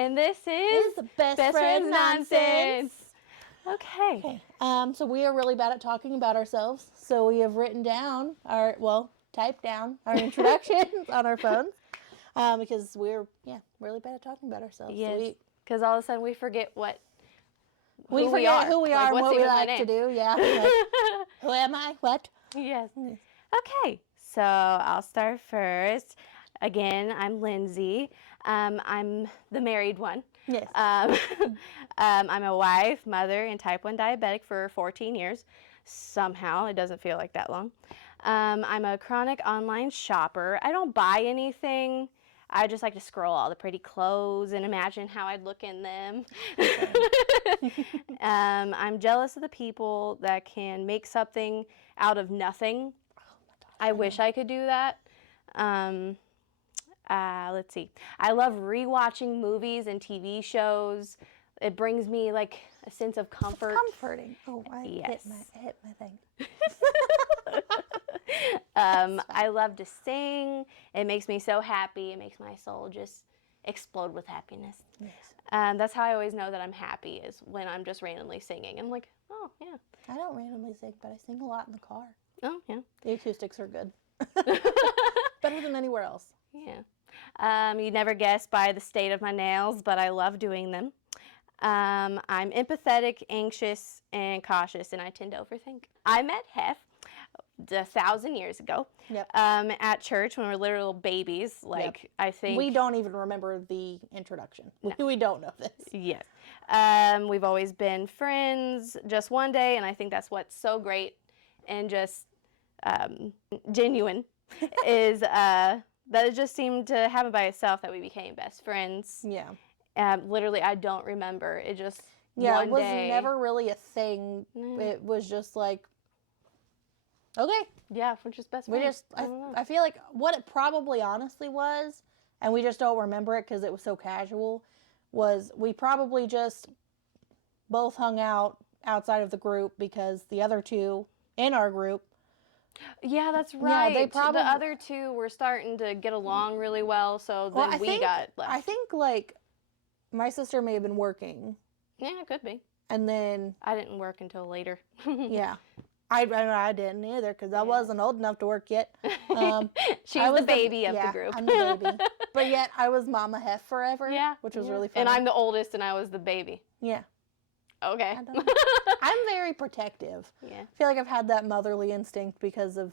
And this is Best Friend Nonsense. Okay. So we are really bad at talking about ourselves. So we have written down typed down our introductions on our phones. Because we're really bad at talking about ourselves. Yes. Because all of a sudden we forget who we are and what we like to do. Yeah. Like, who am I? What? Yes. Okay. So I'll start first. Again, I'm Lindsay. I'm the married one. Yes. I'm a wife, mother, and type 1 diabetic for 14 years. Somehow, it doesn't feel like that long. I'm a chronic online shopper. I don't buy anything. I just like to scroll all the pretty clothes and imagine how I'd look in them. I'm jealous of the people that can make something out of nothing. Oh my God, I wish I could do that. Let's see. I love rewatching movies and TV shows. It brings me like a sense of comfort. It's comforting. Oh, Yes. hit my thing. I love to sing. It makes me so happy. It makes my soul just explode with happiness. Yes. That's how I always know that I'm happy, is when I'm just randomly singing. I'm like, oh, yeah. I don't randomly sing, but I sing a lot in the car. Oh, yeah. The acoustics are good. Better than anywhere else. Yeah. You'd never guess by the state of my nails, but I love doing them. I'm empathetic, anxious, and cautious, and I tend to overthink. I met Heff 1,000 years ago. Yep. At church when we were little babies. Like, yep. I think we don't even remember the introduction. No. We don't know this. Yes. We've always been friends just one day, and I think that's what's so great and just genuine is that it just seemed to happen by itself that we became best friends. Yeah. Literally, I don't remember. It just it was day. Never really a thing. It was just like, okay. Yeah, we're just best friends. I feel like what it probably honestly was, and we just don't remember it because it was so casual, was we probably just both hung out outside of the group because the other two in our group. Yeah, that's right. Yeah, the other two were starting to get along really well, so then we got left. I think, like, my sister may have been working. Yeah, it could be. And then I didn't work until later. Yeah. I didn't either because I wasn't old enough to work yet. She's the baby of the group. I'm the baby. But yet I was Mama Heff forever, which was really fun. And I'm the oldest and I was the baby. Yeah. Okay. I'm very protective. Yeah. I feel like I've had that motherly instinct because of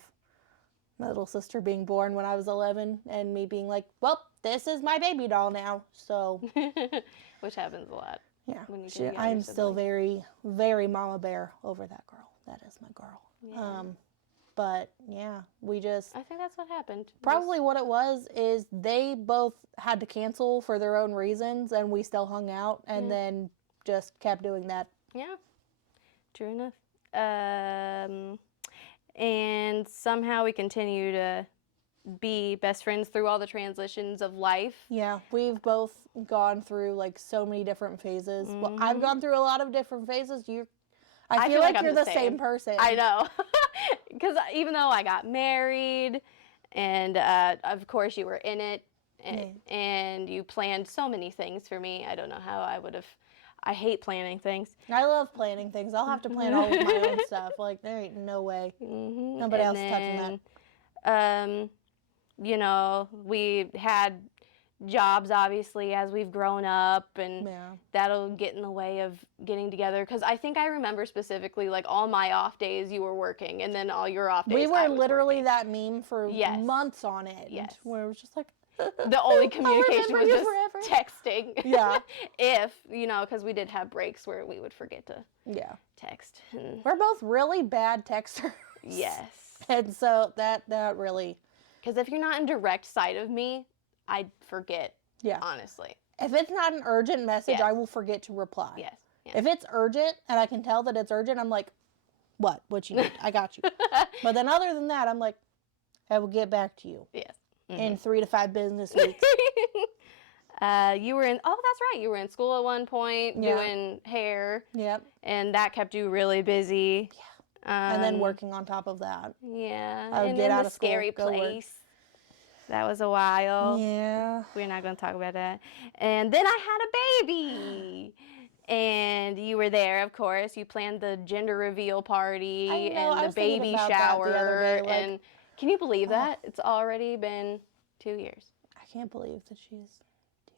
my little sister being born when I was 11 and me being like, well, this is my baby doll now. So. Which happens a lot. Yeah. I'm still very, very mama bear over that girl. That is my girl. Yeah. But yeah, we just. I think that's what happened. Probably what it was is they both had to cancel for their own reasons, and we still hung out, and then just kept doing that. Yeah, true enough. And somehow we continue to be best friends through all the transitions of life. Yeah, we've both gone through like so many different phases. Well, I've gone through a lot of different phases. I feel like you're the same person. I know. Because even though I got married, and of course you were in it, and you planned so many things for me, I don't know how I would have. I hate planning things. I love planning things. I'll have to plan all of my own stuff. Like, there ain't no way. Nobody else touching that. You know, we had jobs, obviously, as we've grown up, and that'll get in the way of getting together. Because I think I remember specifically, like, all my off days you were working, and then all your off days we were I was literally working. that meme for months on end. Yes. Where it was just like... The only communication was just texting. Yeah. Because we did have breaks where we would forget to text. We're both really bad texters. Yes. And so that really... Because if you're not in direct sight of me, I forget, honestly. If it's not an urgent message, I will forget to reply. Yes. If it's urgent and I can tell that it's urgent, I'm like, what? What you need? I got you. But then other than that, I'm like, I will get back to you. Yes. In 3 to 5 business weeks. You were in, that's right. You were in school at one point doing hair. Yep. And that kept you really busy. Yeah. And then working on top of that. Yeah. I would get out of school, scary place. That was a while. Yeah. We're not going to talk about that. And then I had a baby. And you were there, of course. You planned the gender reveal party I know, and I the was thinking baby about that the other day, shower. like, And can you believe oh. that? It's already been 2 years. I can't believe that she's 2.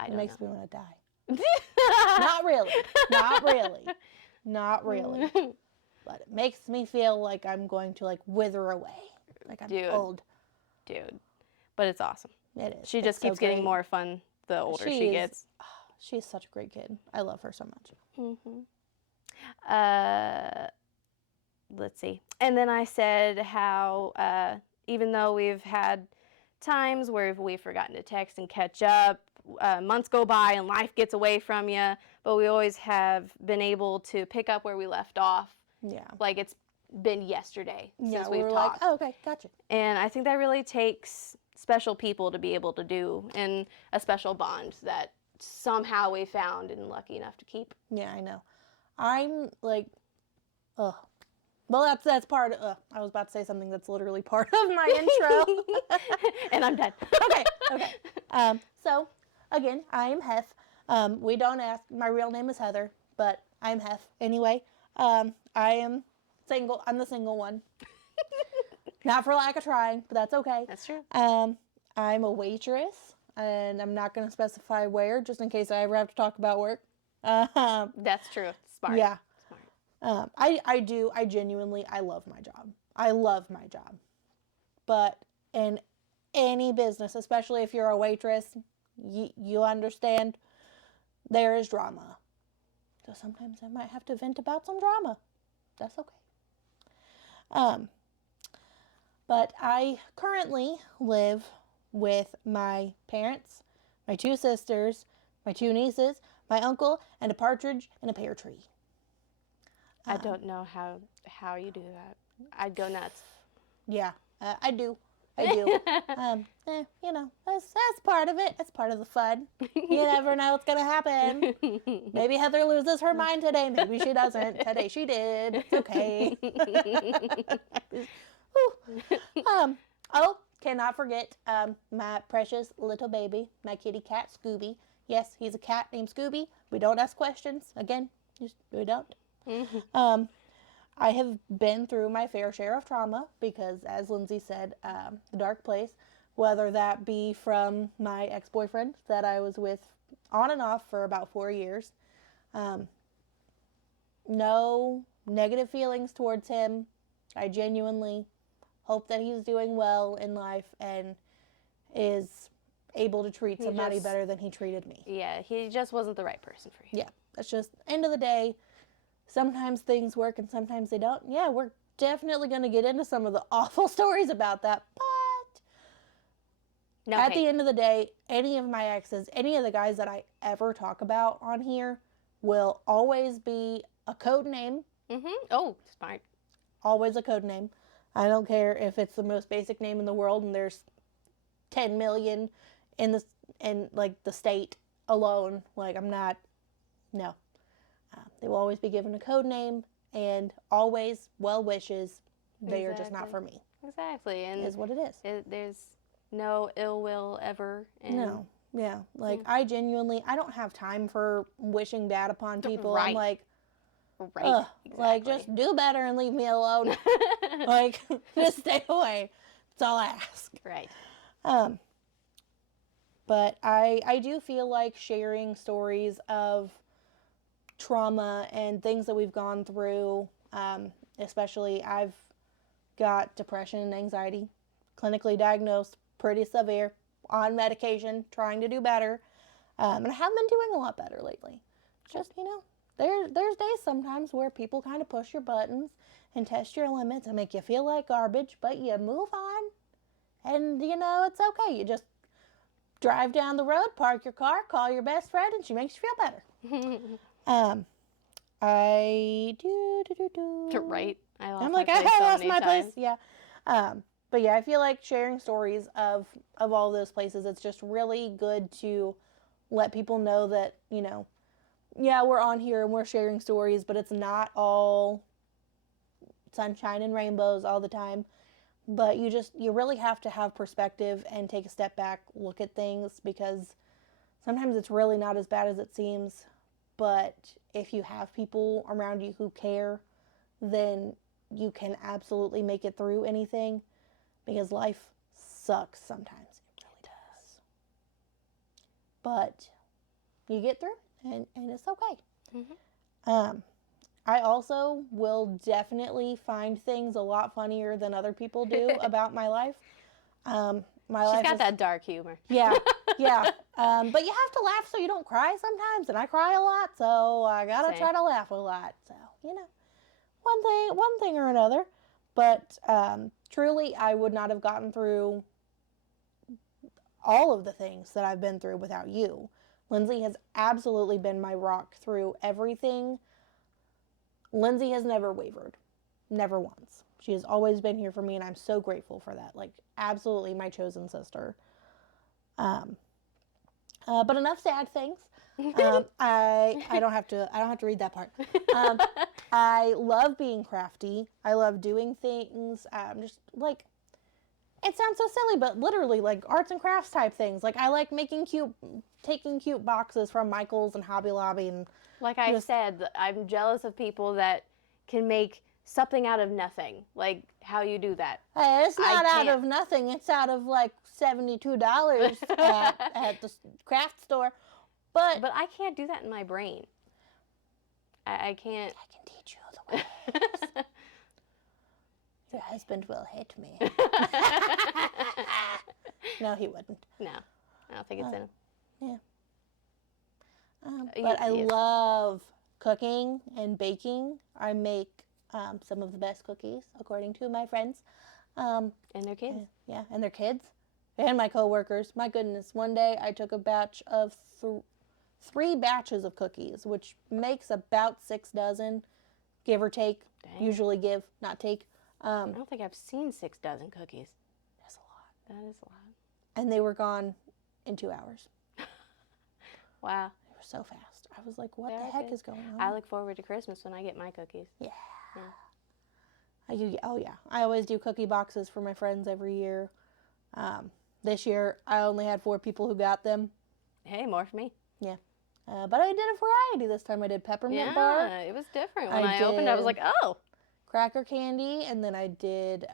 I It don't makes know. me want to die. Not really. Not really. Not really. But it makes me feel like I'm going to, like, wither away. Like I'm old. Dude. But it's awesome. It is. She just keeps getting more fun the older she gets. She's such a great kid. I love her so much. Let's see. And then I said how even though we've had times where we've forgotten to text and catch up, months go by and life gets away from you, but we always have been able to pick up where we left off. Yeah. Like it's been yesterday since we've we're talked. like, oh, okay, gotcha. And I think that really takes special people to be able to do, and a special bond that somehow we found and lucky enough to keep. Yeah, I know. I'm like, ugh. Well, that's part of, I was about to say something that's literally part of my intro. And I'm done. Okay. So, again, I am Heff. We don't ask, my real name is Heather, but I'm Heff. Anyway, I am single. I'm the single one. Not for lack of trying, but that's okay. That's true. I'm a waitress, and I'm not going to specify where, just in case I ever have to talk about work. That's true. Smart. Yeah. I genuinely, I love my job. I love my job. But in any business, especially if you're a waitress, you understand there is drama. So sometimes I might have to vent about some drama. That's okay. But I currently live with my parents, my 2 sisters, my 2 nieces, my uncle, and a partridge in a pear tree. I don't know how you do that. I'd go nuts. Yeah, I do. You know, that's part of it. That's part of the fun. You never know what's gonna happen. Maybe Heather loses her mind today. Maybe she doesn't. Today she did. It's okay. Oh, cannot forget my precious little baby, my kitty cat Scooby. Yes, he's a cat named Scooby. We don't ask questions. Again, we don't. I have been through my fair share of trauma because, as Lindsay said, the dark place, whether that be from my ex-boyfriend that I was with on and off for about 4 years. No negative feelings towards him. I genuinely hope that he's doing well in life and is able to treat somebody better than he treated me. Yeah, he just wasn't the right person for you. Yeah, that's just, end of the day, sometimes things work and sometimes they don't. Yeah, we're definitely going to get into some of the awful stories about that, but at the end of the day, any of my exes, any of the guys that I ever talk about on here will always be a code name. Oh, smart. Always a code name. I don't care if it's the most basic name in the world and there's 10 million in the state alone. Like, I'm not, no. They will always be given a code name and always well wishes. They are just not for me. Exactly. And it is what it is. There's no ill will ever. No. Yeah. Like, I don't have time for wishing bad upon people. Right. I'm like, exactly. Like, just do better and leave me alone. Like, just stay away. That's all I ask. Right. But I do feel like sharing stories of trauma and things that we've gone through, especially I've got depression and anxiety, clinically diagnosed, pretty severe, on medication, trying to do better, and I have been doing a lot better lately. Just, you know, there's days sometimes where people kind of push your buttons and test your limits and make you feel like garbage, but you move on, and, you know, it's okay. You just drive down the road, park your car, call your best friend, and she makes you feel better. I do. Right. I'm like, I lost my place. Yeah. But yeah, I feel like sharing stories of all those places, it's just really good to let people know that, you know, yeah, we're on here and we're sharing stories, but it's not all sunshine and rainbows all the time. But you really have to have perspective and take a step back, look at things, because sometimes it's really not as bad as it seems. But if you have people around you who care, then you can absolutely make it through anything, because life sucks sometimes. It really does. But you get through, and it's okay. Mm-hmm. I also will definitely find things a lot funnier than other people do about my life. My She's life got is, that dark humor. yeah, yeah. But you have to laugh so you don't cry sometimes, and I cry a lot, so I gotta Same. try to laugh a lot. So one thing or another. But truly, I would not have gotten through all of the things that I've been through without you. Lindsey has absolutely been my rock through everything. Lindsey has never wavered. Never once. She has always been here for me, and I'm so grateful for that. Like, absolutely my chosen sister. But enough sad things. I don't have to read that part. I love being crafty. I love doing things. Just like, it sounds so silly, but literally like arts and crafts type things. Like, I like taking cute boxes from Michael's and Hobby Lobby, and Like I said, I'm jealous of people that can make something out of nothing. Like how you do that. hey, it's not out can't. of nothing. It's out of like $72 at the craft store. But I can't do that in my brain. I can't. I can teach you the ways. Your husband will hate me. No, he wouldn't. No, I don't think it's in him. Yeah. But I love cooking and baking. I make some of the best cookies, according to my friends. And their kids. Yeah, and their kids. And my coworkers. My goodness, one day I took a batch of 3 batches of cookies, which makes about 6 dozen, give or take. Dang. Usually give, not take. I don't think I've seen 6 dozen cookies. That's a lot. That is a lot. And they were gone in 2 hours. Wow. They were so fast. I was like, what They're the heck good. is going on? I look forward to Christmas when I get my cookies. Yeah. Oh yeah. I always do cookie boxes for my friends every year. This year I only had 4 people who got them. Hey, more for me. Yeah. But I did a variety this time. I did peppermint bar. Yeah, it was different. When I opened, I was like, oh. Cracker candy, and then I did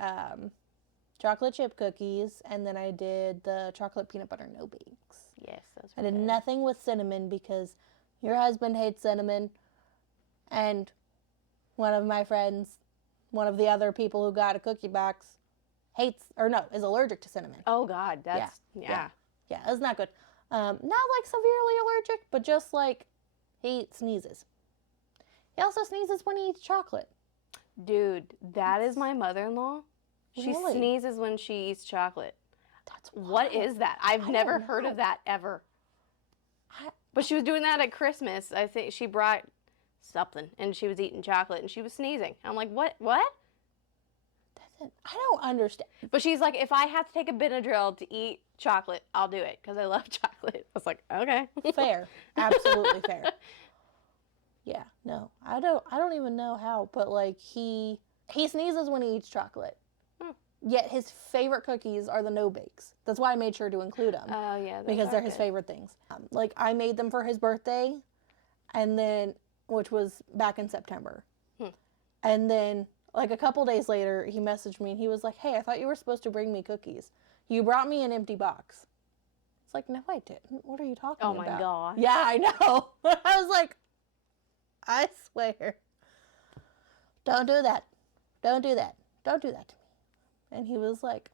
chocolate chip cookies, and then I did the chocolate peanut butter no bakes. Yes, those I were did good. nothing with cinnamon because your husband hates cinnamon, and one of my friends, one of the other people who got a cookie box, is allergic to cinnamon. Oh God, that's yeah. Yeah, it's not good. Not like severely allergic, but just like he sneezes. He also sneezes when he eats chocolate. Dude, that is my mother-in-law. She Really? sneezes when she eats chocolate. That's What wild. is that? I've I never don't heard know. of that ever. I- But she was doing that at Christmas. I think she brought something and she was eating chocolate and she was sneezing. I'm like, what? I don't understand. But she's like, if I have to take a Benadryl to eat chocolate, I'll do it because I love chocolate. I was like, okay. Fair. Absolutely fair. Yeah, no. I don't even know how, but like he sneezes when he eats chocolate. Yet his favorite cookies are the no bakes. That's why I made sure to include them. Oh yeah, because they're his favorite things. Like I made them for his birthday, and then which was back in September. And then like a couple days later, he messaged me and he was like, "Hey, I thought you were supposed to bring me cookies. You brought me an empty box." It's like, "No, I didn't. What are you talking about?" Oh my God. Yeah, I know. I was like, I swear. Don't do that. Don't do that. Don't do that to me. And he was like,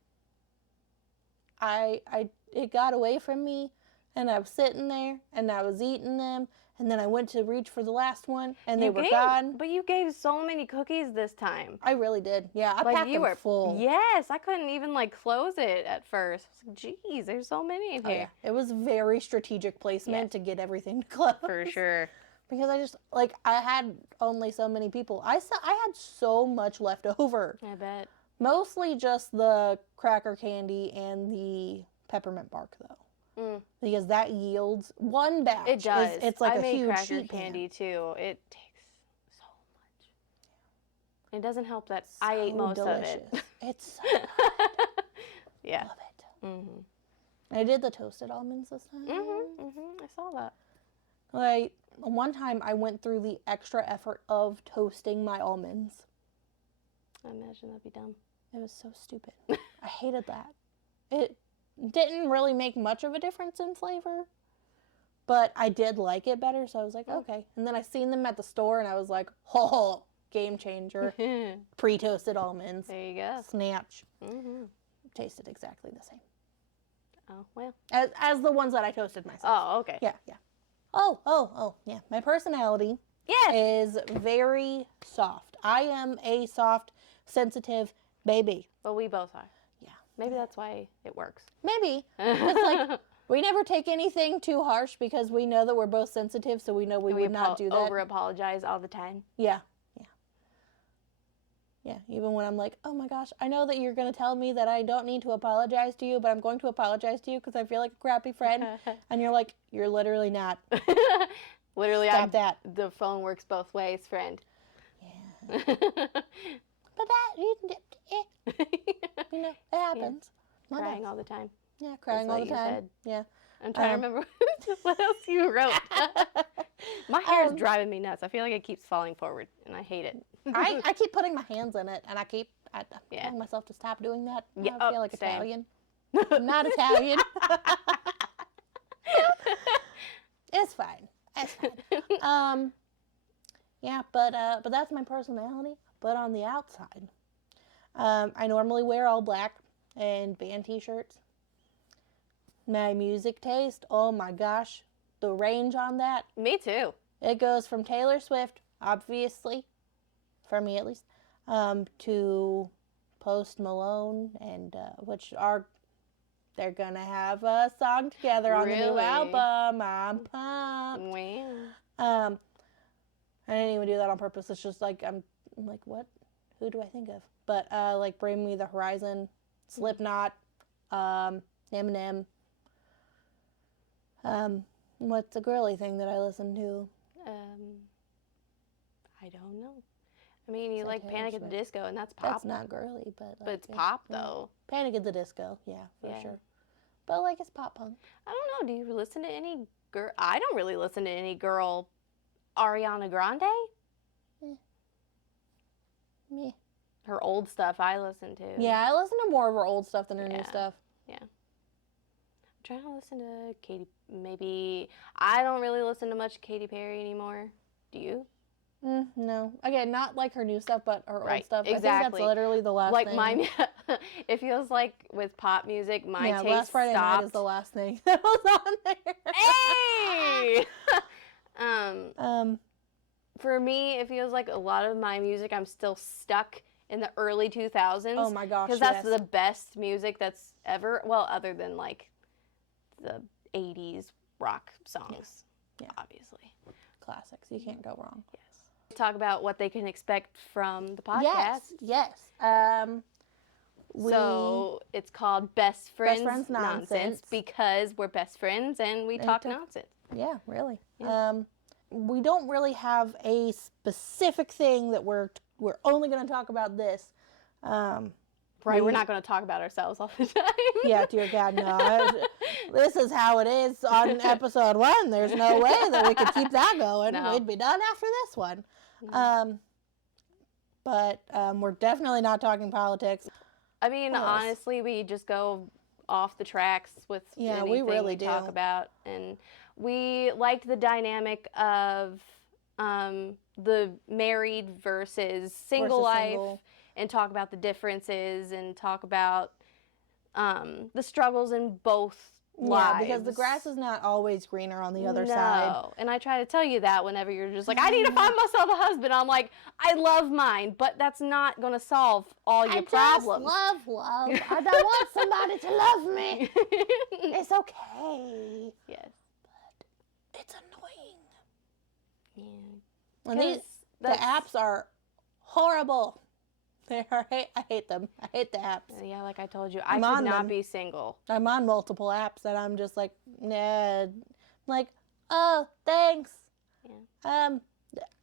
it got away from me, and I was sitting there, and I was eating them, and then I went to reach for the last one, and they were gone. But you gave so many cookies this time. I really did. Yeah, I Like packed them full. Yes, I couldn't even like close it at first. I was like, geez, there's so many in Oh, here. yeah. It was very strategic placement to get everything to close. For sure. Because I just, like, I had only so many people. I had so much left over. I bet. Mostly just the cracker candy and the peppermint bark, though. Because that yields one batch. It does. It's like I a made huge cracker sheet candy pan. too. It takes so much. It doesn't help that I ate most delicious. of it. It's so good. Yeah. Love it. Mm-hmm. I did the toasted almonds this time. I saw that. Like, one time I went through the extra effort of toasting my almonds. I imagine that'd be dumb. It was so stupid. I hated that. It didn't really make much of a difference in flavor, but I did like it better, so I was like, okay. And then I seen them at the store, and I was like, oh, game changer. Pre-toasted almonds. There you go. Snatch. Tasted exactly the same. Oh, well. As the ones that I toasted myself. Oh, okay. Yeah. Oh, yeah. My personality is very soft. I am a soft, sensitive baby. Well, we both are. Yeah. Maybe that's why it works. Maybe. It's like, we never take anything too harsh because we know that we're both sensitive, so we know we would not do that. Over-apologize all the time. Yeah. Even when I'm like, oh my gosh, I know that you're going to tell me that I don't need to apologize to you, but I'm going to apologize to you because I feel like a crappy friend. And you're like, you're literally not. Literally, Stop that. The phone works both ways, friend. Yeah. But it happens. Yeah. Crying all the time. Yeah, crying all the time. Said. Yeah. I'm trying to remember what else you wrote. My hair is driving me nuts. I feel like it keeps falling forward, and I hate it. I keep putting my hands in it, and I'm telling myself to stop doing that. Yeah, I feel like same. Italian. Not Italian. It's fine. Yeah, but that's my personality. But on the outside, I normally wear all black and band t-shirts. My music taste, oh my gosh, the range on that. Me too. It goes from Taylor Swift, obviously, for me at least, to Post Malone, and they're gonna have a song together on the new album. I'm pumped. Wow. I didn't even do that on purpose. It's just like I'm like, what? Who do I think of? But like Bring Me the Horizon, Slipknot, Eminem. What's the girly thing that I listen to? I don't know. I mean, you like Panic at the Disco, and that's pop. That's not girly, but it's pop though. Panic at the Disco, yeah, for sure. But like, it's pop punk. I don't know. Do you listen to any girl? I don't really listen to any girl. Ariana Grande? Me. Her old stuff I listen to. Yeah, I listen to more of her old stuff than her new stuff. Yeah. I'm trying to listen to Katy. Maybe I don't really listen to much Katy Perry anymore. Do you? No. Again, not like her new stuff, but her old stuff. Exactly. I think that's literally the last thing. Like it feels like with pop music, my taste Last Friday stopped. Night is the last thing that was on there. Hey! For me, it feels like a lot of my music, I'm still stuck in the early 2000s. Oh my gosh, because that's the best music that's ever, well, other than like the 80s rock songs, obviously. Classics. You can't go wrong. Yes. Talk about what they can expect from the podcast. Yes. So it's called Best Friends Nonsense because we're best friends and we talk nonsense. Yeah, really. Yeah. We don't really have a specific thing that we're only going to talk about this. Right, we're not going to talk about ourselves all the time. Yeah, dear God, no. This is how it is on episode 1. There's no way that we could keep that going. No. We'd be done after this one. But we're definitely not talking politics. I mean, honestly, we just go off the tracks with anything we really do talk about. And we liked the dynamic of the married versus single life. And talk about the differences and talk about the struggles in both lives. Yeah, because the grass is not always greener on the other side. No, and I try to tell you that whenever you're just like, I need to find myself a husband. I'm like, I love mine, but that's not going to solve all your problems. I just love. I don't want somebody to love me. It's okay. Yes. But it's annoying. Yeah. And the apps are horrible. I hate them. I hate the apps. Yeah, like I told you, I could not be single. I'm on multiple apps and I'm just like, nah. Like, oh, thanks. Yeah.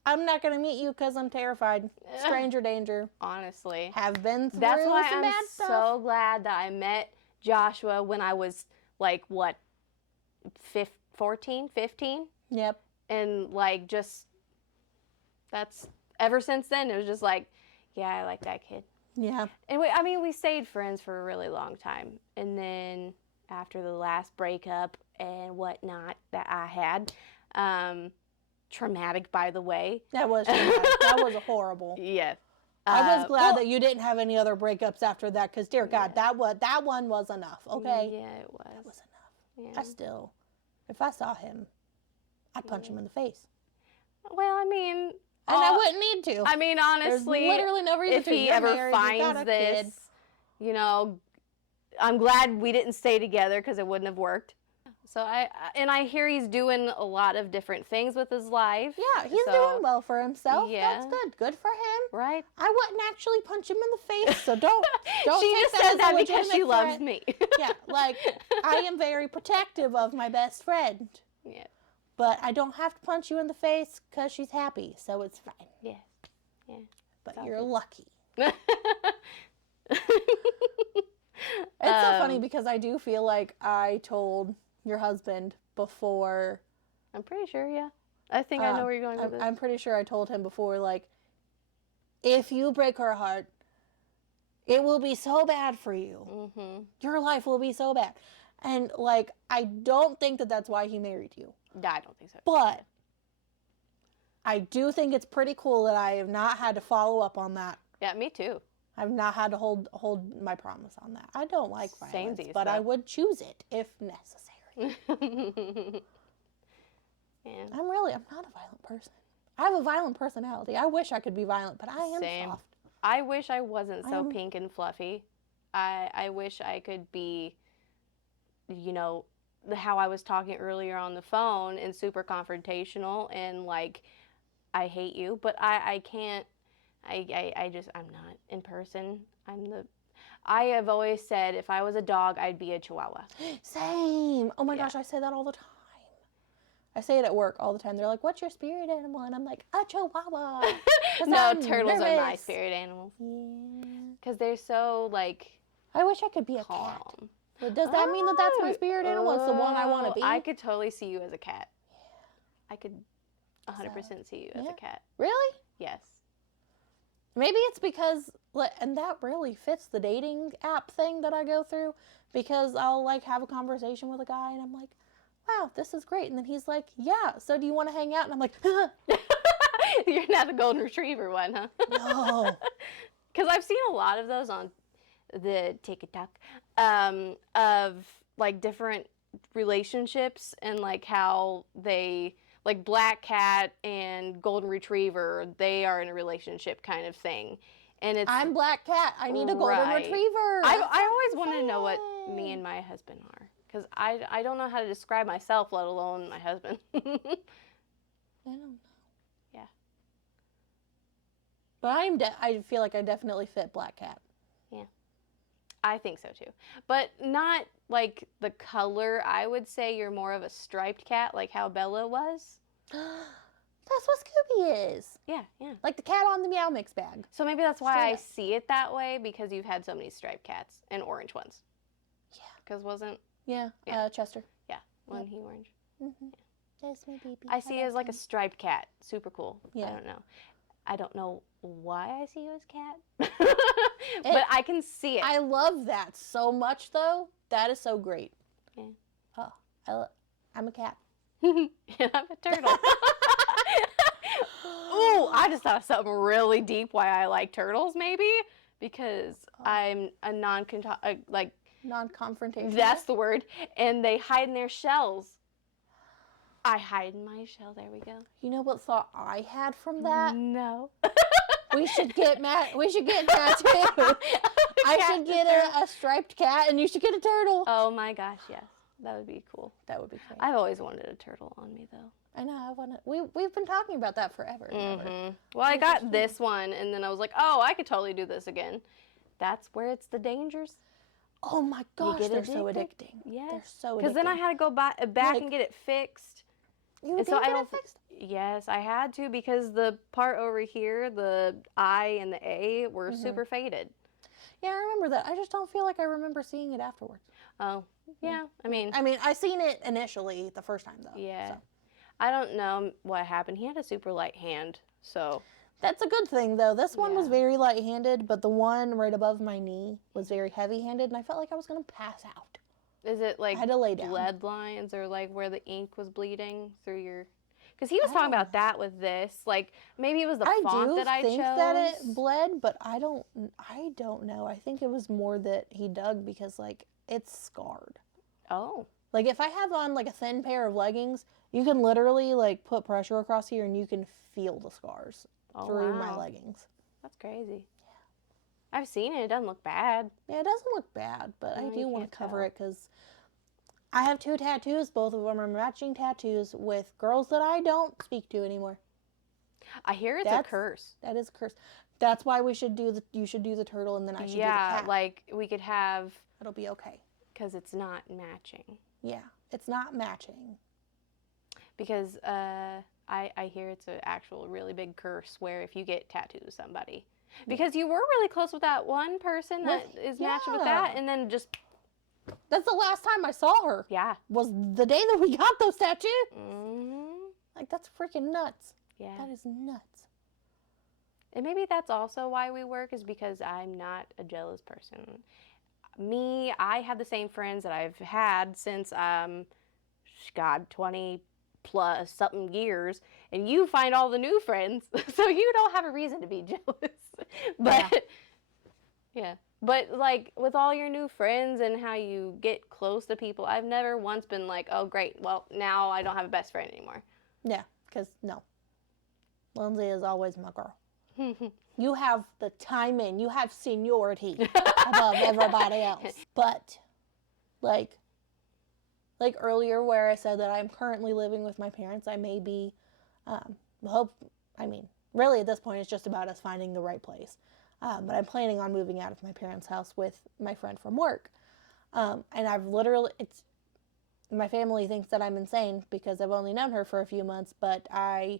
I'm not going to meet you because I'm terrified. Stranger danger. Honestly. Have been through That's why some I'm bad stuff. so glad that I met Joshua when I was like, what, 14, 15? Yep. And like, just, that's, ever since then, it was just like, yeah, I like that kid. Yeah. And we stayed friends for a really long time. And then after the last breakup and whatnot that I had, traumatic, by the way. That was traumatic. That was horrible. Yes. I was glad that you didn't have any other breakups after that, because dear God, that one was enough. Okay. Yeah, it was. That was enough. Yeah. I still, if I saw him, I'd punch him in the face. Well, I mean, and I wouldn't need to. I mean, honestly, there's literally no reason if to. he You're ever married, you got finds a this, kid. you know, I'm glad we didn't stay together because it wouldn't have worked. So I hear he's doing a lot of different things with his life. Yeah, he's doing well for himself. Yeah. That's good. Good for him. Right. I wouldn't actually punch him in the face, so don't She take just that said as a that because she legitimate loves threat. me. Yeah, like, I am very protective of my best friend. Yeah. But I don't have to punch you in the face because she's happy, so it's fine. Yeah. Yeah. But Sounds you're good. lucky. It's so funny because I do feel like I told your husband before. I'm pretty sure, yeah. I think I know where you're going with this. I'm pretty sure I told him before, like, if you break her heart, it will be so bad for you. Mm-hmm. Your life will be so bad. And, like, I don't think that that's why he married you. Yeah, I don't think so. But I do think it's pretty cool that I have not had to follow up on that. Yeah, me too. I've not had to hold my promise on that. I don't like violence, Samesies, but I though. would choose it if necessary. Yeah. I'm not a violent person. I have a violent personality. I wish I could be violent, but I am Same. soft. I wish I wasn't so pink and fluffy. I wish I could be, you know, how I was talking earlier on the phone and super confrontational and like, I hate you, but I can't, I'm not in person. I have always said if I was a dog, I'd be a Chihuahua. Same. Oh my gosh, I say that all the time. I say it at work all the time. They're like, "What's your spirit animal?" And I'm like, "A Chihuahua." No, turtles are my nervous. spirit animals. Yeah. Because they're so, like, I wish I could be a cat. calm. But does that mean that that's my spirit animal? It's the one I want to be. I could totally see you as a cat. I could 100% see you as a cat. Really? Yes. Maybe it's because, and that really fits the dating app thing that I go through, because I'll like have a conversation with a guy and I'm like, wow, this is great. And then he's like, yeah, so do you want to hang out? And I'm like, You're not the golden retriever one, huh? no. Because I've seen a lot of those on the TikTok of like different relationships and like how they, like black cat and golden retriever, they are in a relationship kind of thing. And it's I'm black cat. I need a golden Right. retriever. I That's always want to insane. know what me and my husband are. Because I don't know how to describe myself, let alone my husband. I don't know. Yeah. But I feel like I definitely fit black cat. I think so too. But not like the color. I would say you're more of a striped cat, like how Bella was. That's what Scooby is. Yeah. Like the cat on the Meow Mix bag. So maybe that's why Straight I up. see it that way, because you've had so many striped cats and orange ones. Yeah. Because wasn't, Yeah. Yeah. Chester. wasn't he orange? Mm-hmm. That's my baby. I see you as like a striped cat. Super cool. Yeah. I don't know why I see you as cat. But I can see it. I love that so much, though. That is so great. Yeah. Oh, I'm a cat. And I'm a turtle. Ooh, I just thought of something really deep why I like turtles, maybe. Because I'm a Non-confrontational. that's the word. And they hide in their shells. I hide in my shell. There we go. You know what thought I had from that? No. We should get We should get tattoo. I should get a striped cat, and you should get a turtle. Oh my gosh, yes. That would be cool. That would be great. I've always wanted a turtle on me, though. I know. I want to. We've been talking about that forever. and ever. Mm-hmm. Well, I got this one, and then I was like, oh, I could totally do this again. That's where it's the dangers. Oh my gosh, get they're so addicted? addicting. Yes. They're so addicting. Because then I had to go back and get it fixed. You And did so I get it don't. fixed? Yes, I had to because the part over here, the I and the A, were super faded. Yeah, I remember that. I just don't feel like I remember seeing it afterwards. Oh, yeah. I mean, I seen it initially the first time though. yeah. So. I don't know what happened. He had a super light hand, so. That's a good thing though. This one was Yeah. very light-handed, but the one right above my knee was very heavy-handed, and I felt like I was gonna pass out. Is it like I had to lay down. blood lines or like where the ink was bleeding through your? Because he was talking about that with this. Like maybe it was the font that I chose. I do think that it bled, but I don't know. I think it was more that he dug because like it's scarred. Oh. Like if I have on like a thin pair of leggings, you can literally like put pressure across here and you can feel the scars through my leggings. That's crazy. Yeah. I've seen it. It doesn't look bad. Yeah, it doesn't look bad, but No, I do want to cover tell. it because I have 2 tattoos. Both of them are matching tattoos with girls that I don't speak to anymore. I hear it's a curse. That is a curse. That's why you should do the turtle and then I should do the cat. Yeah, like we could have. It'll be okay. Because it's not matching. Yeah, it's not matching. Because I hear it's an actual really big curse where if you get tattooed with somebody. Because you were really close with that one person that is matching with that, and then just. That's the last time I saw her. Yeah. Was the day that we got those tattoos. Mm-hmm. Like, that's freaking nuts. Yeah. That is nuts. And maybe that's also why we work, is because I'm not a jealous person. Me, I have the same friends that I've had since, 20 plus something years, and you find all the new friends, so you don't have a reason to be jealous. But, yeah. But, like, with all your new friends and how you get close to people, I've never once been like, oh, great, well, now I don't have a best friend anymore. Yeah, because, no. Lindsay is always my girl. You have the timing. You have seniority above everybody else. But, like earlier where I said that I'm currently living with my parents, I may be, really at this point it's just about us finding the right place. But I'm planning on moving out of my parents' house with my friend from work. And I've literally, my family thinks that I'm insane because I've only known her for a few months, but I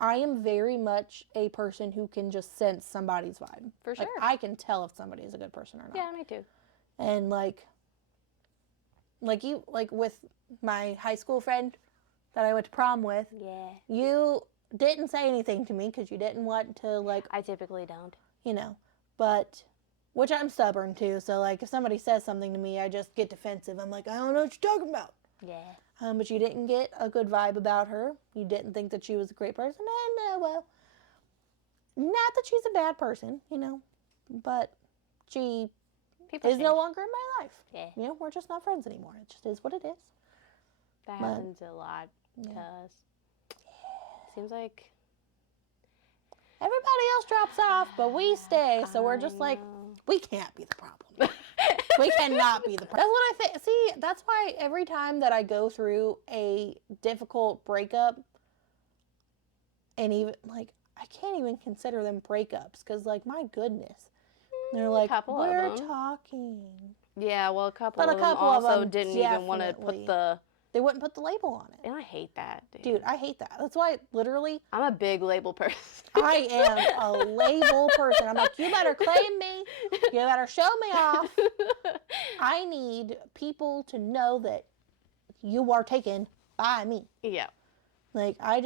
am very much a person who can just sense somebody's vibe. For sure. Like, I can tell if somebody is a good person or not. Yeah, me too. And like with my high school friend that I went to prom with. Yeah. You didn't say anything to me because you didn't want to, like... I typically don't. You know, but... Which I'm stubborn too, so like if somebody says something to me, I just get defensive. I'm like, I don't know what you're talking about. Yeah. But you didn't get a good vibe about her. You didn't think that she was a great person. And, well, not that she's a bad person, you know, but she is no longer in my life. Yeah. You know, we're just not friends anymore. It just is what it is. That happens a lot to us. Seems like everybody else drops off, but we stay. So we're just like, we can't be the problem. We cannot be the problem. That's what I think. See, that's why every time that I go through a difficult breakup, and even, like, I can't even consider them breakups, because, like, my goodness. They're like, we're talking. Yeah, well, a couple of them also didn't even want to put the... They wouldn't put the label on it. And I hate that, dude. Dude, I hate that. That's why, literally... I'm a big label person. I am a label person. I'm like, you better claim me. You better show me off. I need people to know that you are taken by me. Yeah. Like, I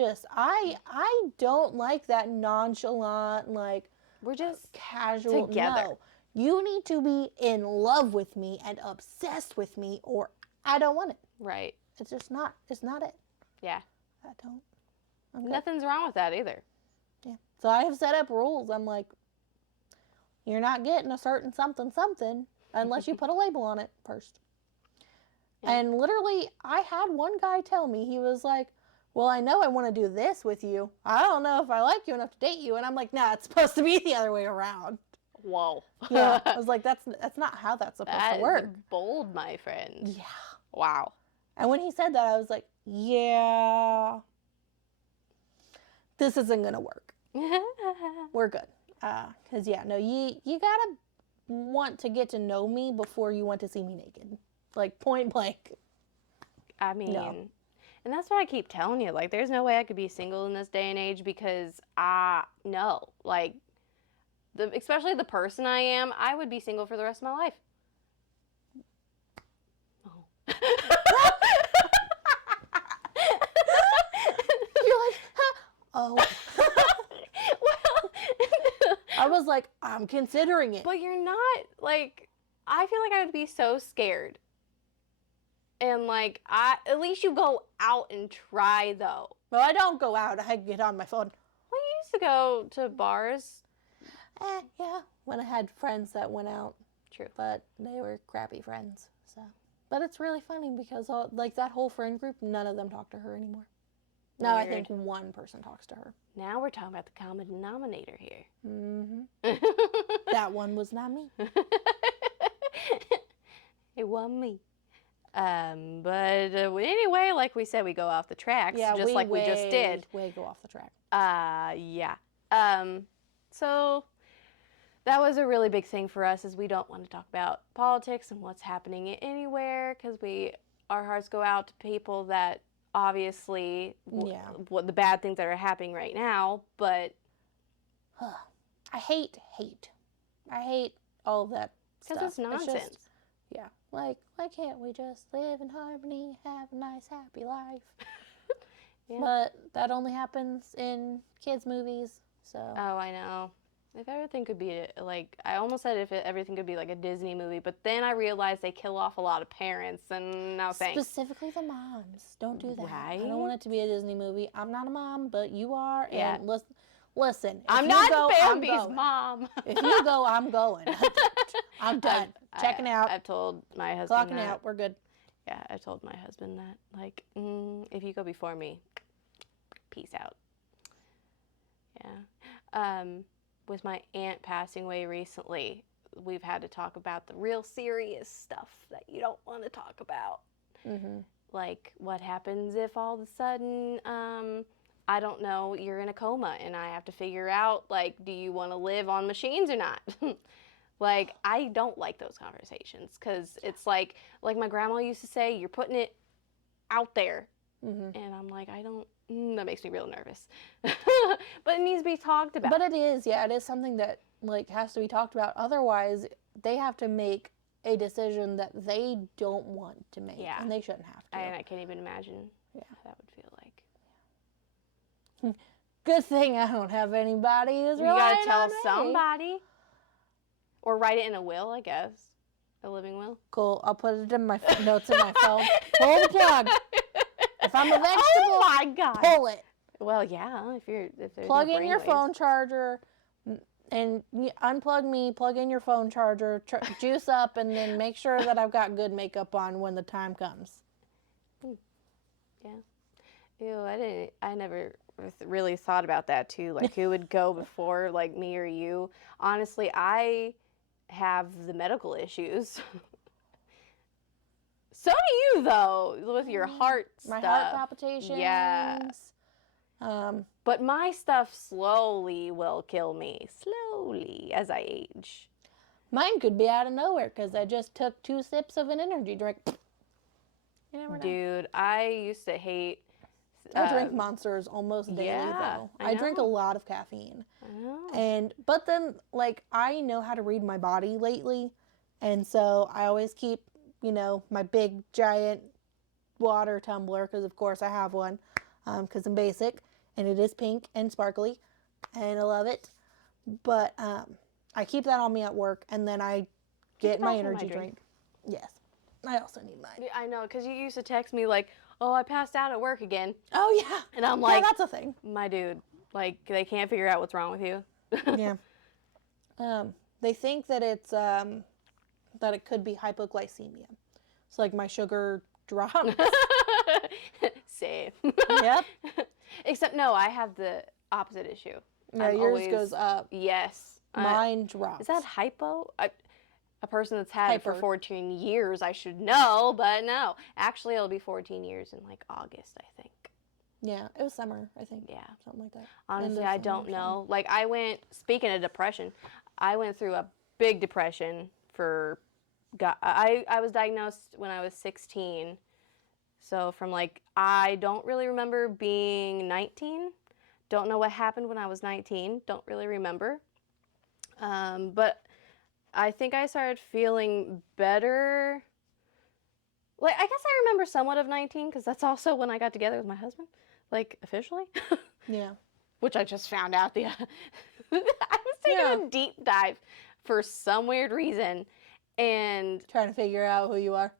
don't like that nonchalant, like... We're just casual. together. No. You need to be in love with me and obsessed with me, or I don't want it. Right. It's just not. It's not it. Yeah. I don't. Nothing's wrong with that either. Yeah. So I have set up rules. I'm like, you're not getting a certain something unless you put a label on it first. Yeah. And literally, I had one guy tell me, he was like, well, I know I want to do this with you. I don't know if I like you enough to date you. And I'm like, nah, it's supposed to be the other way around. Whoa. Yeah. I was like, that's not how that's supposed to work. That's bold, my friend. Yeah. Wow. And when he said that, I was like, yeah, this isn't going to work. We're good. Because, yeah, no, you got to want to get to know me before you want to see me naked. Like, point blank. I mean, no. And that's what I keep telling you. Like, there's no way I could be single in this day and age because no. Like, especially the person I am, I would be single for the rest of my life. Oh. You're like, huh? Oh. Well, I was like, I'm considering it. but you're not, like, I feel like I would be so scared. And, like, at least you go out and try, though. Well, I don't go out. I get on my phone. Well, you used to go to bars. Yeah. When I had friends that went out. True. But they were crappy friends. So, but it's really funny because like that whole friend group, none of them talk to her anymore. Now I think one person talks to her. Now we're talking about the common denominator here. Mm-hmm. That one was not me. It wasn't me. But anyway, like we said, we go off the tracks, just like we just did. We go off the track. Yeah. So that was a really big thing for us, is we don't want to talk about politics and what's happening anywhere, because our hearts go out to people that obviously what the bad things that are happening right now, but I hate. I hate all that stuff. Because it's nonsense. Yeah. Like, why can't we just live in harmony, have a nice, happy life? Yeah. But that only happens in kids' movies, so. Oh, I know. If everything could be, like, I almost said everything could be like a Disney movie, but then I realized they kill off a lot of parents, and no thanks. Specifically the moms. Don't do that. Right? I don't want it to be a Disney movie. I'm not a mom, but you are, Yeah. and listen. I'm not Bambi's mom. If you go, I'm going. I'm done. Checking out. I've told my husband Clocking out. We're good. Yeah, I told my husband that, like, if you go before me, peace out. Yeah. With my aunt passing away recently, we've had to talk about the real serious stuff that you don't want to talk about. Mm-hmm. Like, what happens if all of a sudden, I don't know, you're in a coma and I have to figure out, like, do you want to live on machines or not? Like, I don't like those conversations, because it's like my grandma used to say, you're putting it out there. Mm-hmm. And I'm like, I don't, that makes me real nervous. But it needs to be talked about. But it is something that, like, has to be talked about. Otherwise, they have to make a decision that they don't want to make. Yeah. And they shouldn't have to. And I can't even imagine how that would feel like. Good thing I don't have anybody who's You relying gotta tell on me. somebody. Or write it in a will, I guess. A living will. Cool. I'll put it in my notes in my phone. Pull the plug. If I'm a vegetable, Oh my God. pull it. Well, yeah. If there's Plug no in your brainwaves. phone charger, and unplug me. Plug in your phone charger. Juice up, and then make sure that I've got good makeup on when the time comes. Yeah. Ew, I never really thought about that too. Like, who would go before, like, me or you? Honestly, I have the medical issues. So do you, though, with your heart My stuff. heart palpitations. Yeah. But my stuff slowly will kill me. Slowly, as I age. Mine could be out of nowhere because I just took 2 sips of an energy drink. You never know. Dude, I used to hate... I drink Monsters almost daily, though. I drink a lot of caffeine. I know. But then, like, I know how to read my body lately, and so I always keep, my big, giant water tumbler, because of course I have one, because I'm basic, and it is pink and sparkly, and I love it. But I keep that on me at work, and then I get my energy drink. Yes. I also need mine. I know, because you used to text me like, oh, I passed out at work again. Oh, yeah. And I'm like, yeah, that's a thing. My dude, like, they can't figure out what's wrong with you. Yeah. They think that it's, that it could be hypoglycemia. So, like, my sugar drops. Same. Yep. Except, no, I have the opposite issue. Yeah, yours goes up. Yes. Mine drops. Is that hypo? A person that's had it for Hyper. 14 years, I should know, but no. Actually, it'll be 14 years in, like, August, I think. Yeah, it was summer, I think. Yeah. Something like that. Honestly, I don't know. Like, speaking of depression, I went through a big depression I was diagnosed when I was 16. So from like, I don't really remember being 19. Don't know what happened when I was 19. Don't really remember. But I think I started feeling better. Like, I guess I remember somewhat of 19 because that's also when I got together with my husband, like officially. Yeah. Which I just found out I was taking a deep dive for some weird reason. And trying to figure out who you are.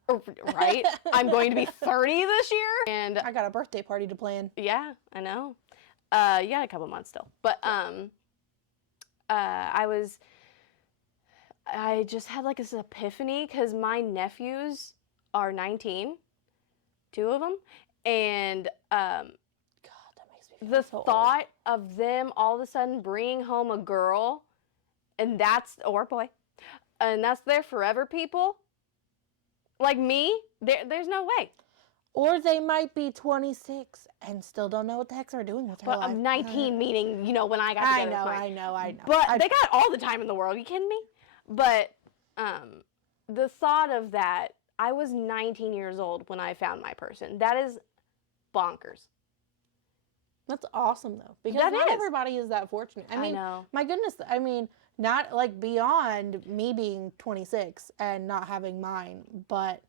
Right? I'm going to be 30 this year. And I got a birthday party to plan. Yeah, I know. You got a couple months still. But I just had like this epiphany because my nephews are 19, two of them. And God, that makes me feel the so thought of them all of a sudden bringing home a girl or a boy, and that's their forever people, like me, there's no way. Or they might be 26 and still don't know what the heck they're doing with their life. I'm 19, meaning, when I got together. I know. But they got all the time in the world. Are you kidding me? But the thought of that, I was 19 years old when I found my person. That is bonkers. That's awesome, though. Because not everybody is that fortunate. I know. My goodness. I mean, not like beyond me being 26 and not having mine, but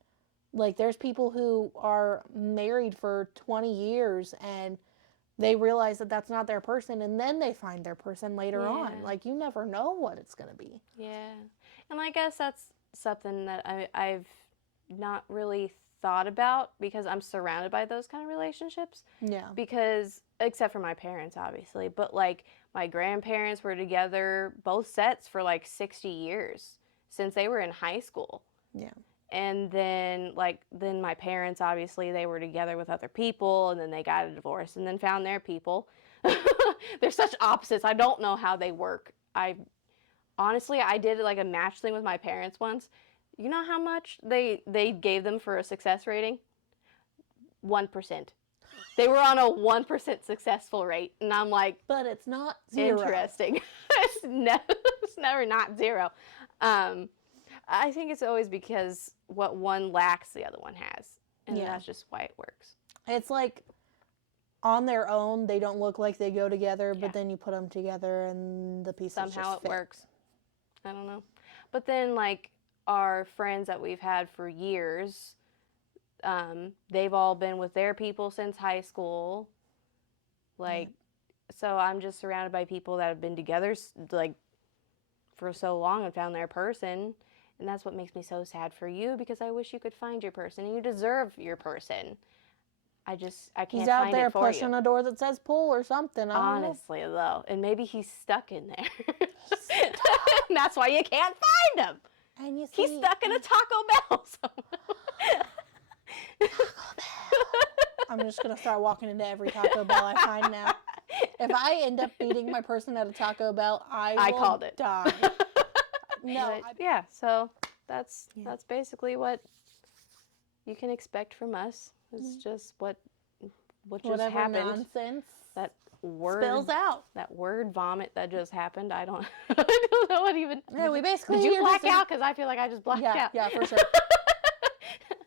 like there's people who are married for 20 years and they realize that that's not their person, and then they find their person later on. Like, you never know what it's going to be. Yeah. And I guess that's something that I've not really thought about because I'm surrounded by those kind of relationships. Yeah. Because, except for my parents, obviously, but like my grandparents were together, both sets, for like 60 years since they were in high school. Yeah. And then my parents, obviously, they were together with other people, and then they got a divorce and then found their people. They're such opposites. I don't know how they work. Honestly, I did like a match thing with my parents once. You know how much they gave them for a success rating? 1%. They were on a 1% successful rate, and I'm like, but it's not zero. Interesting. It's never not zero. I think it's always because what one lacks, the other one has. And that's just why it works. It's like on their own, they don't look like they go together, but then you put them together and the pieces somehow just it works. I don't know. But then, like, our friends that we've had for years, they've all been with their people since high school. Like, so I'm just surrounded by people that have been together, like, for so long and found their person. And that's what makes me so sad for you, because I wish you could find your person, and you deserve your person. I can't find it for you. He's out there pushing a door that says pull or something. Honestly, though. And maybe he's stuck in there. And that's why you can't find him. And you see, he's stuck in a Taco Bell. I'm just going to start walking into every Taco Bell I find now. If I end up beating my person at a Taco Bell, I will die. No. So that's basically what you can expect from us. It's just what just whatever happened. Nonsense that word spills out. That word vomit that just happened. I don't know what even. Yeah, we basically. Did you black out? Because I feel like I just blacked out. Yeah, for sure.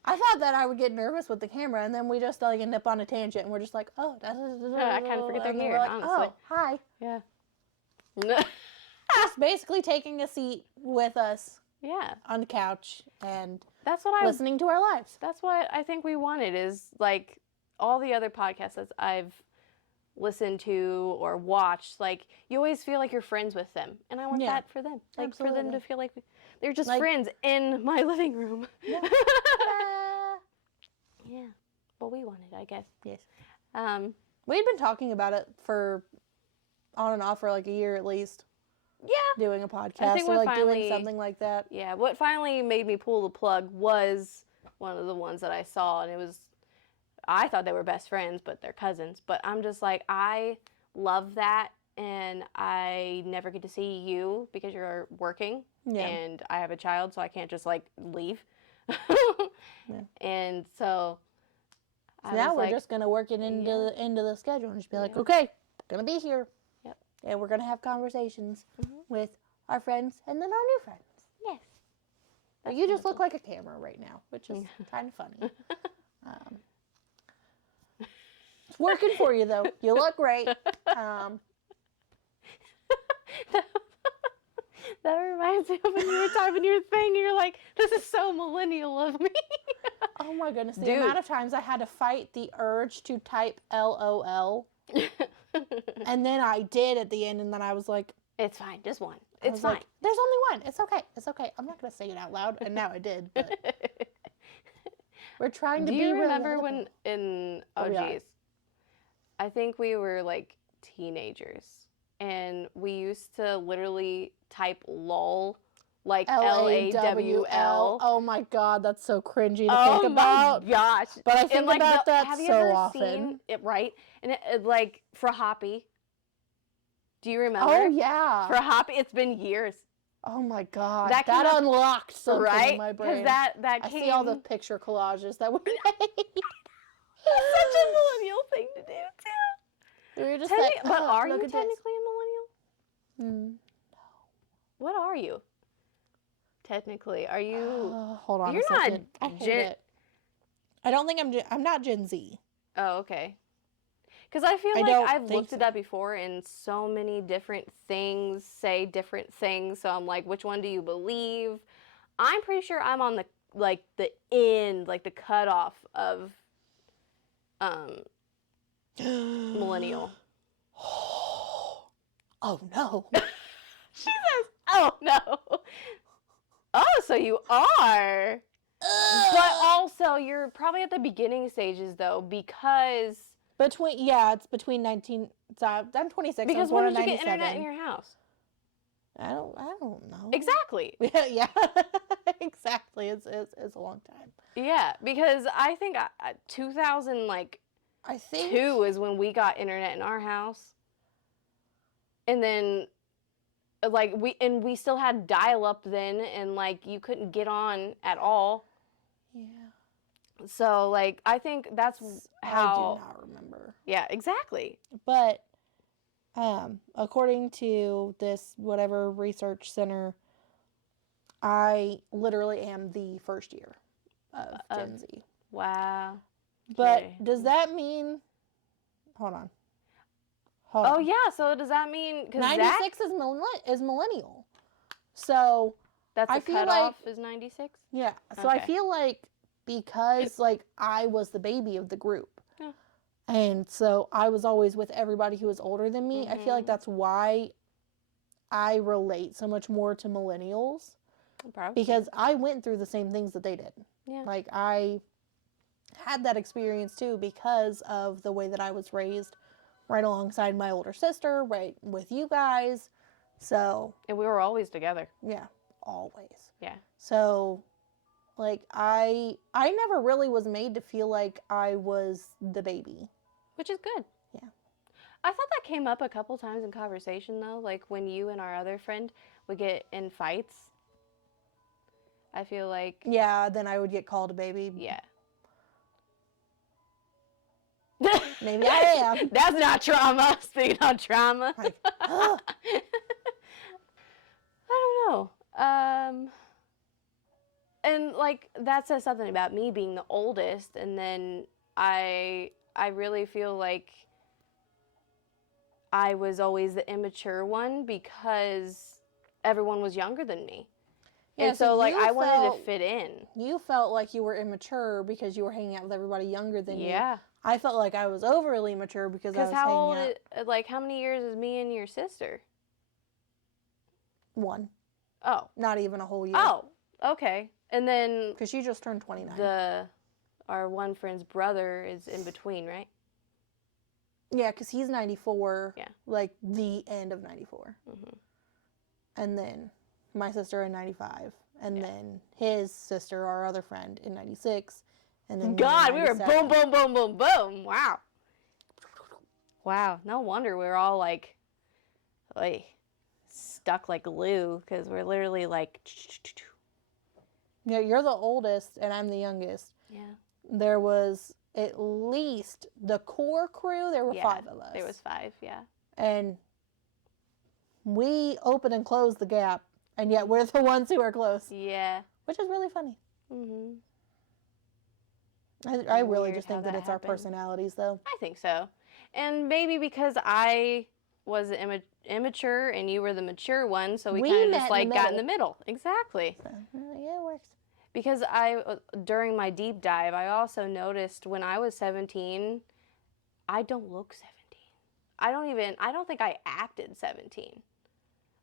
I thought that I would get nervous with the camera, and then we just like end up on a tangent, and we're just like, oh, I kind of forget they're here. Like, honestly. oh, hi. Yeah. Just basically taking a seat with us. Yeah. On the couch and that's what listening to our lives. That's what I think we wanted, is like all the other podcasts that I've listened to or watched, like you always feel like you're friends with them, and I want that for them. Like for them to feel like they're just friends in my living room. Yeah. Yeah. Well, we wanted, I guess. Yes. We'd been talking about it for on and off for like a year at least. Yeah. Doing a podcast or like doing something like that. Yeah. What finally made me pull the plug was one of the ones that I saw, and I thought they were best friends, but they're cousins. But I'm just like, I love that, and I never get to see you because you're working, and I have a child, so I can't just like leave. And so now we're just gonna work it into the schedule and just be like, okay, gonna be here. Yep. And we're gonna have conversations with our friends and then our new friends. Yes. You just look like a camera right now, which is kind of funny. It's working for you, though. You look great. That reminds me of when you were typing your thing. You're like, this is so millennial of me. Oh my goodness. The Dude. amount of times I had to fight the urge to type LOL. And then I did at the end, and then I was like, it's fine. Just one. I It's was fine. like, there's only one. It's okay. It's okay. I'm not going to say it out loud. And now I did. But we're trying to Do be you really remember edible. when in, Oh, yeah. geez. I think we were like teenagers. And we used to literally type LOL, like LAWL. Oh my God, that's so cringy to Oh think about. my gosh. But I And think like about that have you so ever often. seen it, right? And it, like for Hoppy. Do you remember? Oh yeah. For Hoppy, it's been years. Oh my God. That That came up- unlocked something Right? in my brain. Because that I came. see all the picture collages that we made. Such a millennial thing to do too. We were just Techni- like, but oh, are look you at technically this. a millennial? What are you? Technically, are you? Hold on You're a not second. I'll hold Gen- it. I don't think I'm not Gen Z. Oh, okay. Because I feel I like don't I've think looked so. at that before, and so many different things say different things. So I'm like, which one do you believe? I'm pretty sure I'm on the end, like the cutoff of millennial. Oh no. She says, "Oh no." Oh, so you are. But also, you're probably at the beginning stages though, because It's between 19. So I'm 26. because I'm born when did in you get 97. internet in your house? I don't know. Exactly. Yeah. Exactly. It's a long time. Yeah, because I think 2000 like I think 2 is when we got internet in our house, and then like we still had dial up then, and like you couldn't get on at all. Yeah. So like I think that's I how. do not remember. Yeah, exactly. But according to this whatever research center, I literally am the first year of Gen Z. Wow. But Okay. does that mean? Hold on. Oh yeah. So does that mean because 96 is millennial. So that's I the feel cutoff like- is 96. yeah. So I Okay. feel like because like I was the baby of the group. Yeah. And so I was always with everybody who was older than me. I feel like Mhm. that's why I relate so much more to millennials Probably. because I went through the same things that they did. Yeah. Like I had that experience too because of the way that I was raised right alongside my older sister, right with you guys. So, And we were always together. yeah, always. Yeah. So, like I never really was made to feel like I was the baby. Which is good. Yeah. I thought that came up a couple times in conversation though, like when you and our other friend would get in fights. I feel like Yeah, then I would get called a baby. yeah. Maybe I am. That's not trauma. Speaking of trauma. Like, ugh. I don't know. And like that says something about me being the oldest, and then I really feel like I was always the immature one because everyone was younger than me. Yeah, And so like you I wanted to felt- fit in. You felt like you were immature because you were hanging out with everybody younger than you. Yeah. I felt like I was overly mature because I was Because how old? hanging out. Like how many years is me and your sister? One. Oh. Not even a whole year. Oh. Okay. And then Because she just turned 29. our one friend's brother is in between, right? Yeah, because he's 94. Yeah. Like the end of 94. Mhm. And then my sister in 95. And Yeah. then his sister, our other friend, in 96. And then me in God, we were 97. boom, boom, boom, boom, boom. Wow. Wow. No wonder we're all like stuck like glue because we're literally like. Yeah, you're the oldest and I'm the youngest. Yeah. There was at least the core crew, there were Yeah, 5 of us. There was 5, yeah. And we open and close the gap, and yet we're the ones who are close, Yeah. which is really funny. Mhm. I really Weird just how think that that it's our happened. personalities, though. I think so. And maybe because I was immature and you were the mature one, so we We kind of met just in the like got in middle. the middle. Exactly. So, yeah, it works. Because during my deep dive, I also noticed when I was 17, I don't look 17. I don't think I acted 17.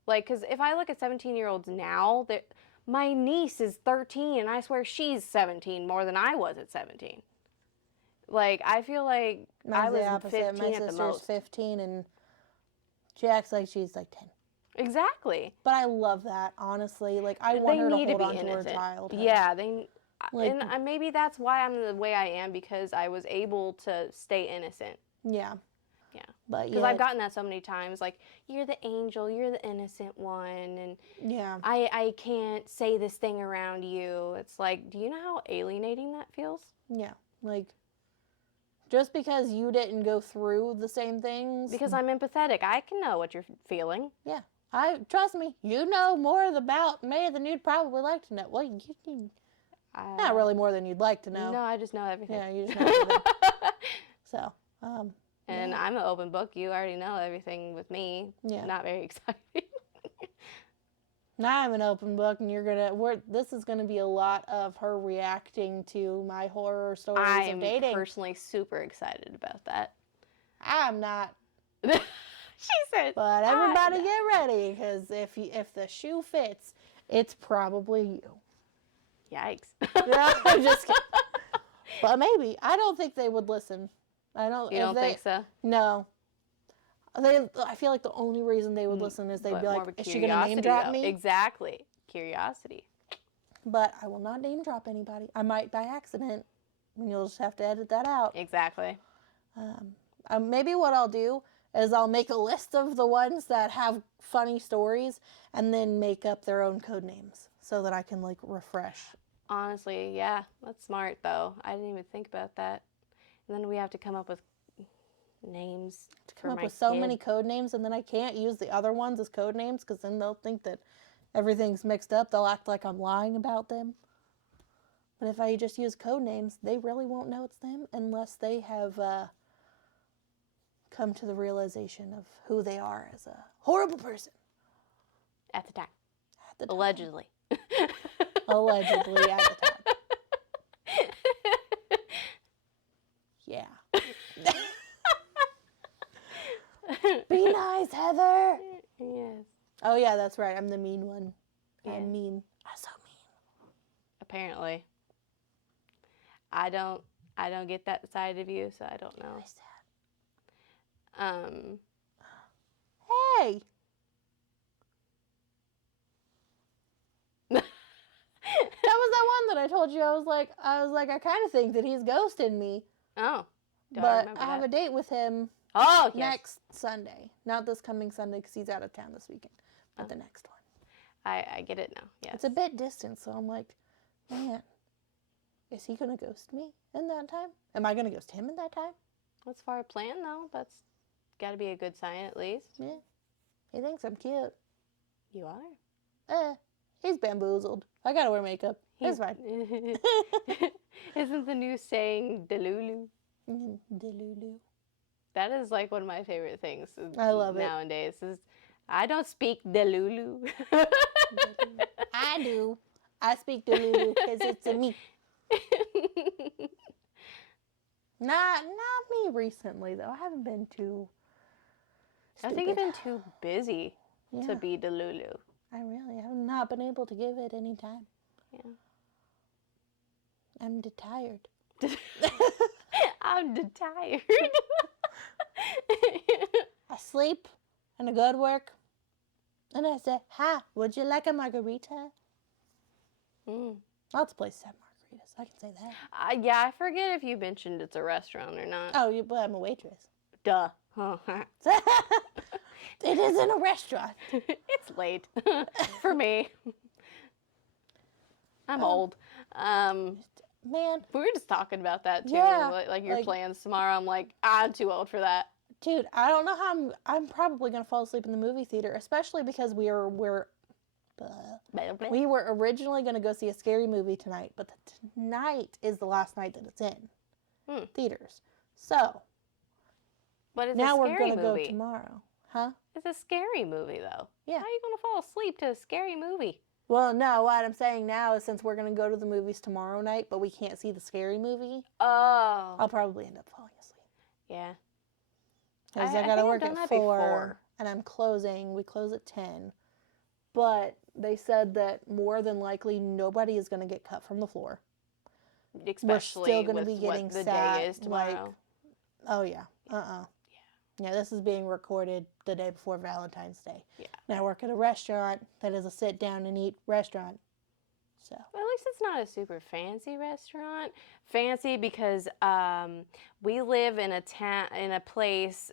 Like, because if I look at 17-year-olds now, my niece is 13, and I swear she's 17 more than I was at 17. Like, I feel like I Mine's the was opposite. 15 My at the sister's most. 15, and she acts like she's like 10. Exactly. But I love that, honestly. Like, I want They her to need to hold be on to her innocent. childhood. Yeah, Like, and maybe that's why I'm the way I am, because I was able to stay innocent. yeah. Yeah. But Because yeah, I've gotten that so many times, like, you're the angel, you're the innocent one, and yeah. I can't say this thing around you. It's like, do you know how alienating that feels? Yeah. Like, just because you didn't go through the same things. Because I'm empathetic. I can know what you're feeling. Yeah. Trust me, you know more about me than you'd probably like to know. Well, not really more than you'd like to know. No, I just know everything. Yeah, you just know everything. So, and yeah. I'm an open book. You already know everything with me. Yeah. Not very exciting. Now I'm an open book, and this is gonna be a lot of her reacting to my horror stories of dating. I'm personally super excited about that. I'm not. She said. But everybody get ready, because if the shoe fits, it's probably you. Yikes. Yeah, I'm just kidding. But maybe. I don't think they would listen. You don't think so? No. I feel like the only reason they would listen is they'd be like, is she going to name drop me? Exactly. Curiosity. But I will not name drop anybody. I might by accident, and you'll just have to edit that out. Exactly. Maybe what I'll do is I'll make a list of the ones that have funny stories and then make up their own code names so that I can, like, refresh. Honestly, yeah. That's smart, though. I didn't even think about that. And then we have to come up with names To come up with so many kid. code names, and then I can't use the other ones as code names because then they'll think that everything's mixed up. They'll act like I'm lying about them. But if I just use code names, they really won't know it's them unless they have come to the realization of who they are as a horrible person. At the time. At the time. Allegedly. Allegedly at the time. Yeah. Be nice, Heather. Yes. Oh yeah, that's right. I'm the mean one. Yeah. I'm mean. I'm so mean. Apparently. I don't get that side of you, so I don't know. Really sad. Hey. That was that one that I told you. I was like, I kind of think that he's ghosting me. Oh. But I have a date with him next Sunday. Not this coming Sunday because he's out of town this weekend, but the next one. I get it now. Yes. It's a bit distant, so I'm like, man, is he going to ghost me in that time? Am I going to ghost him in that time? That's far a plan, though. That's got to be a good sign, at least. Yeah. He thinks I'm cute. You are. He's bamboozled. I got to wear makeup. It's fine. Isn't the new saying Delulu? Delulu. That is like one of my favorite things. I love nowadays. Is I don't speak Delulu. I do. I speak Delulu because it's a me. Not me recently though. I haven't been too. I think you've been too busy to be Delulu. I really have not been able to give it any time. Yeah. I'm tired. I'm tired. I sleep and I go to work and I say, hi, would you like a margarita? Lots of places have margaritas. I can say that. Yeah, I forget if you mentioned it's a restaurant or not. Oh, but I'm a waitress. Duh. It isn't a restaurant. It's late for me. I'm old. Man. We were just talking about that too. Yeah, Like your plans tomorrow. I'm like, I'm too old for that. Dude, I don't know how I'm probably going to fall asleep in the movie theater, especially because we're We were originally going to go see a scary movie tonight, but tonight is the last night that it's in theaters. So, But it's now a we're scary going to go movie. tomorrow. Huh? It's a scary movie, though. Yeah. How are you going to fall asleep to a scary movie? Well, no, what I'm saying now is since we're going to go to the movies tomorrow night, but we can't see the scary movie, Oh. I'll probably end up falling asleep. Yeah. Because I got to work at 4, and I'm closing. We close at 10. But they said that more than likely nobody is going to get cut from the floor. Especially we're still going to be getting what the sat, day is tomorrow. Oh, yeah. Yeah, this is being recorded the day before Valentine's Day. Yeah. And I work at a restaurant that is a sit-down-and-eat restaurant. So. Well, at least it's not a super fancy restaurant. Fancy because we live in a place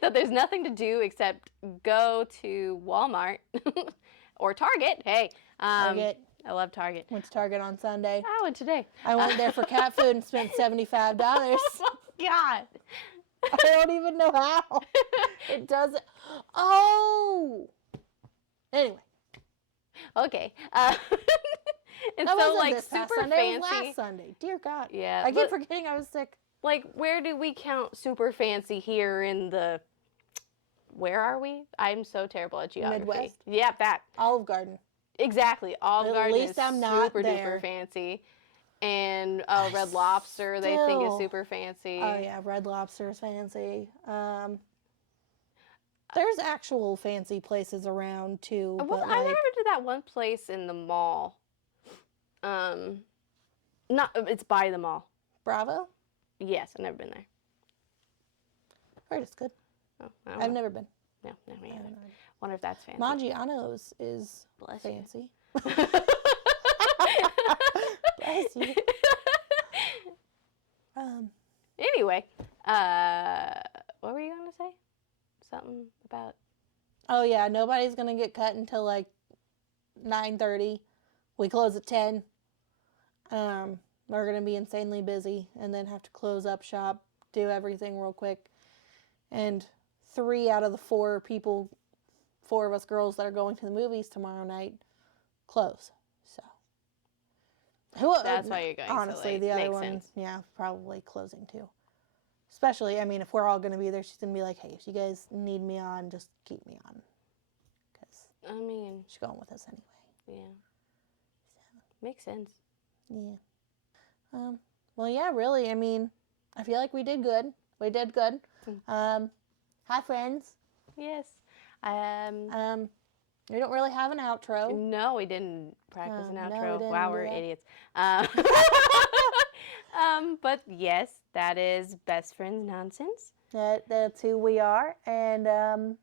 that there's nothing to do except go to Walmart or Target. Hey, Target. I love Target. Went to Target on Sunday. I went today. I went there for cat food and spent $75. Oh, God. I don't even know how. It doesn't. Oh! Anyway. Okay. And That so, wasn't like, this past super Sunday, fancy. it was last Sunday. Dear God. Yeah. I keep forgetting I was sick. Like, where do we count super fancy here in the... Where are we? I'm so terrible at geography. Midwest? Yeah, that. Olive Garden. Exactly. Olive Garden least is I'm not super there. duper fancy. And Red Lobster, they think is super fancy. Oh, yeah. Red Lobster is fancy. There's actual fancy places around, too. Well, But I never been to that one place in the mall. It's by the mall. Bravo? Yes, I've never been there. Heard it's good. Oh, I've never been. No, never either. Wonder if that's fancy. Maggiano's is Bless fancy. you. Bless you. Anyway, what were you going to say? Something about... Oh, yeah. Nobody's going to get cut until like 9:30. We close at 10. We're going to be insanely busy and then have to close up shop, do everything real quick. And 3 out of the 4 people, 4 of us girls that are going to the movies tomorrow night, close. So. That's why you're going honestly, so late. the other Makes one, sense. yeah, probably closing too. Especially, I mean, if we're all going to be there, she's going to be like, hey, if you guys need me on, just keep me on. Because I mean... she's going with us anyway. Yeah. Makes sense. Yeah. Well, yeah, really. I mean, I feel like we did good. We did good. Hi, friends. Yes. We don't really have an outro. No, we didn't practice an No, outro. we didn't Wow, do we're that. idiots. But yes, that is Best Friends Nonsense. That's who we are. And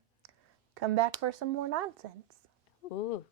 come back for some more nonsense. Ooh.